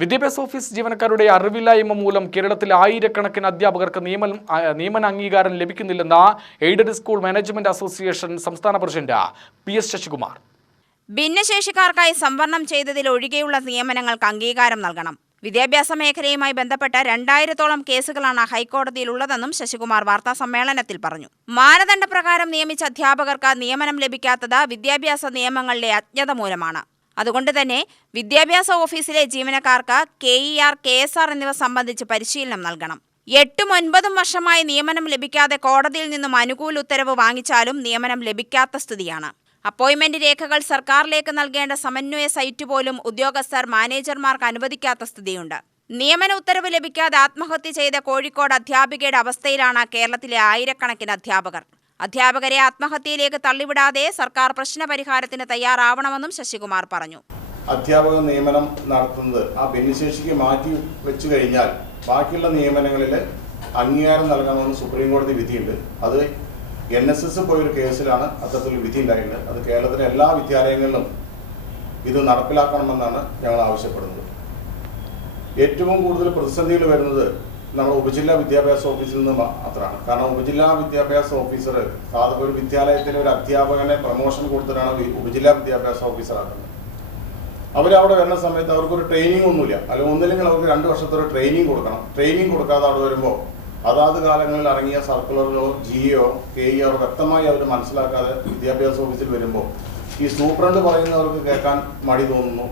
വിദ്യാഭ്യാസ ഓഫീസ് ജീവനക്കാരുടെ അറിവില്ലായ്മ മൂലം കേരളത്തിലെ ആയിരക്കണക്കിന് അധ്യാപകർക്ക് നിയമന അംഗീകാരം ലഭിക്കുന്നില്ലെന്ന എയ്ഡഡ് സ്കൂൾ മാനേജ്മെന്റ് അസോസിയേഷൻ സംസ്ഥാന പ്രസിഡന്റ് PS ശശികുമാർ. ഭിന്നശേഷിക്കാർക്കായി സംവരണം ചെയ്തതിൽ ഒഴികെയുള്ള നിയമനങ്ങൾക്ക് അംഗീകാരം നൽകണം. വിദ്യാഭ്യാസ മേഖലയുമായി ബന്ധപ്പെട്ട 2000-ഓളം കേസുകളാണ് ഹൈക്കോടതിയിലുള്ളതെന്നും ശശികുമാർ വാർത്താസമ്മേളനത്തിൽ പറഞ്ഞു. മാനദണ്ഡപ്രകാരം നിയമിച്ച അധ്യാപകർക്ക് നിയമനം ലഭിക്കാത്തത് വിദ്യാഭ്യാസ നിയമങ്ങളിലെ അജ്ഞത മൂലമാണ്. അതുകൊണ്ട് തന്നെ വിദ്യാഭ്യാസ ഓഫീസിലെ ജീവനക്കാർക്ക് KER, KSR എന്നിവ സംബന്ധിച്ച് പരിശീലനം നൽകണം. 8-9 വർഷമായി നിയമനം ലഭിക്കാതെ കോടതിയിൽ നിന്നും അനുകൂല ഉത്തരവ് വാങ്ങിച്ചാലും നിയമനം ലഭിക്കാത്ത സ്ഥിതിയാണ്. അപ്പോയിന്റ്മെന്റ് രേഖകൾ സർക്കാരിലേക്ക് നൽകേണ്ട സമന്വയ സൈറ്റ് പോലും ഉദ്യോഗസ്ഥർ മാനേജർമാർക്ക് അനുവദിക്കാത്ത സ്ഥിതിയുണ്ട്. നിയമന ഉത്തരവ് ലഭിക്കാതെ ആത്മഹത്യ ചെയ്ത കോഴിക്കോട് അധ്യാപികയുടെ അവസ്ഥയിലാണ് കേരളത്തിലെ ആയിരക്കണക്കിന് അധ്യാപകർ. അധ്യാപകരെ ആത്മഹത്യയിലേക്ക് തള്ളിവിടാതെ സർക്കാർ പ്രശ്നപരിഹാരത്തിന് തയ്യാറാവണമെന്നും ശശികുമാർ പറഞ്ഞു. അധ്യാപക നിയമനം നടത്തുന്നത് ആ ഭിന്നശേഷിക്ക് മാറ്റി വെച്ചു കഴിഞ്ഞാൽ ബാക്കിയുള്ള നിയമനങ്ങളിൽ അംഗീകാരം നൽകണമെന്ന് സുപ്രീം കോടതി വിധിയുണ്ട്. അത് NSS പോയൊരു കേസിലാണ് അത്തരത്തിലൊരു വിധി ഉണ്ടായിട്ടുണ്ട്. അത് കേരളത്തിലെ എല്ലാ വിദ്യാലയങ്ങളിലും ഇത് നടപ്പിലാക്കണമെന്നാണ് ഞങ്ങൾ ആവശ്യപ്പെടുന്നത്. ഏറ്റവും കൂടുതൽ പ്രതിസന്ധികൾ വരുന്നത് നമ്മുടെ ഉപജില്ലാ വിദ്യാഭ്യാസ ഓഫീസിൽ നിന്ന് മാത്രമാണ്. കാരണം ഉപജില്ലാ വിദ്യാഭ്യാസ ഓഫീസർ ഒരു വിദ്യാലയത്തിലെ ഒരു അധ്യാപകനെ പ്രൊമോഷൻ കൊടുത്തിട്ടാണ് ഉപജില്ലാ വിദ്യാഭ്യാസ ഓഫീസറാക്കുന്നത്. അവരവിടെ വരുന്ന സമയത്ത് അവർക്കൊരു ട്രെയിനിങ് ഒന്നുമില്ല. അല്ലെങ്കിൽ ഒന്നില്ലെങ്കിൽ അവർക്ക് 2 വർഷത്തെ ഒരു ട്രെയിനിങ് കൊടുക്കണം. ട്രെയിനിങ് കൊടുക്കാതെ അവിടെ വരുമ്പോൾ അതാത് കാലങ്ങളിൽ ഇറങ്ങിയ സർക്കുലറുകളോ GO, KEO വ്യക്തമായി അവർ മനസ്സിലാക്കാതെ വിദ്യാഭ്യാസ ഓഫീസിൽ വരുമ്പോൾ ഈ സൂപ്രണ്ട് പറയുന്നവർക്ക് കേൾക്കാൻ മടി തോന്നുന്നു,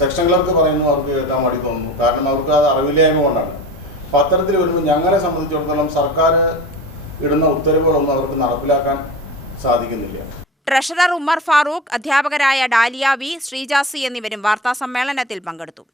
സെക്ഷൻ ക്ലർക്ക് പറയുന്നു അവർക്ക് കേൾക്കാൻ മടി തോന്നുന്നു. കാരണം അവർക്ക് അത് അറിവില്ലായ്മ കൊണ്ടാണ്. അപ്പം അത്തരത്തിൽ വരുമ്പോൾ ഞങ്ങളെ സംബന്ധിച്ചിടത്തോളം സർക്കാർ ഇടുന്ന ഉത്തരവുകളൊന്നും അവർക്ക് നടപ്പിലാക്കാൻ സാധിക്കുന്നില്ല. ട്രഷറർ ഉമ്മർ ഫാറൂഖ്, അധ്യാപകരായ ഡാലിയ V, ശ്രീജ C എന്നിവരും വാർത്താസമ്മേളനത്തിൽ പങ്കെടുത്തു.